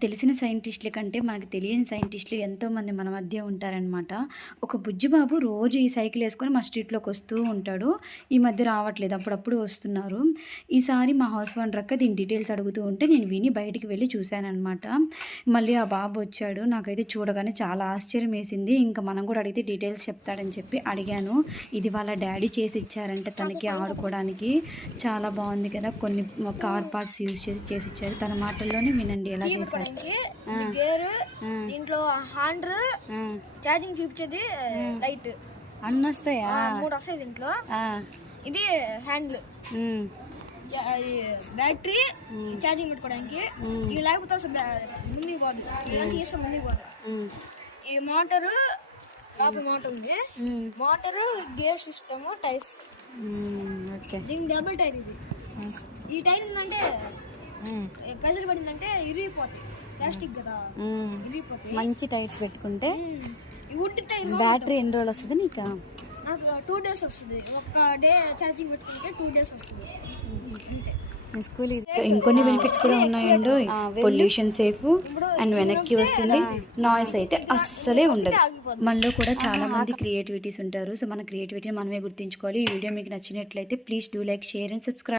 తెలిసిన సైంటిస్టుల కంటే మనకు తెలియని సైంటిస్టులు ఎంతోమంది మన మధ్య ఉంటారనమాట. ఒక బుజ్జిబాబు రోజు ఈ సైకిల్ ఏసుకొని మా స్ట్రీట్‌లోకి వస్తూ ఉంటాడు. ఈ మధ్య రావట్లేదు. అప్పుడప్పుడు వస్తున్నారు. ఈసారి మా హౌస్ ఓనర్ అక్క దీని డీటెయిల్స్ అడుగుతూ ఉంటే నేను విని బయటికి వెళ్ళి చూశాననమాట. మళ్ళీ ఆ బాబు వచ్చాడు. నాకైతే చూడగానే చాలా ఆశ్చర్యమేసింది. ఇంకా మనం కూడా అడిగితే డీటెయిల్స్ చెప్తాడని చెప్పి అడిగాను. ఇది వాళ్ళ డ్యాడీ చేసి ఇచ్చారంట తనకి ఆడుకోవడానికి. చాలా బాగుంది కదా! కొన్ని కార్ పార్ట్స్ యూజ్ చేసిచ్చారు. తన మాటల్లోనే వినండి ఎలా చేశారు. గేర్ దీంట్లో హ్యాండ్ ఛార్జింగ్ చూపించేది లైట్ అన్నీ వస్తాయా? 3 వస్తాయి దీంట్లో. ఇది హ్యాండిల్ బ్యాటరీ ఛార్జింగ్ పెట్టుకోవడానికి. ఇవి లేకపోతే అసలు ముందుకు పోదు. ఇలా తీస్తే ముందుకు పోదు. ఈ మోటారు మోటార్ ఉంది. Motor gear system tyres. దీనికి డబుల్ టైర్. ఇది ఈ టైర్ ఉందంటే ప్రెజర్ పడిందంటే ఇరిగిపోతాయి. ప్లాస్టిక్ కదా, ఇరిగిపోతాయి. మంచి టైర్స్ పెట్టుకుంటే వుడ్ టైర్. బ్యాటరీ ఎన్ని రోజులు వస్తుంది నీకు? నాకు 2 days వస్తుంది. ఒక్క డే ఛార్జింగ్ పెట్టుకుంటే 2 days వస్తుంది అంతే. స్కూల్ ఇంకొన్ని బెనిఫిట్స్ కూడా ఉన్నాయండి. పొల్యూషన్ సేఫ్ అండ్ వెనక్కి వస్తుంది. నాయిస్ అయితే అస్సలే ఉండదు. మనలో కూడా చాలా మంది క్రియేటివిటీస్ ఉంటారు. సో మన క్రియేటివిటీని మనమే గుర్తించుకోవాలి. ఈ వీడియో మీకు నచ్చినట్లయితే please do like, share and subscribe.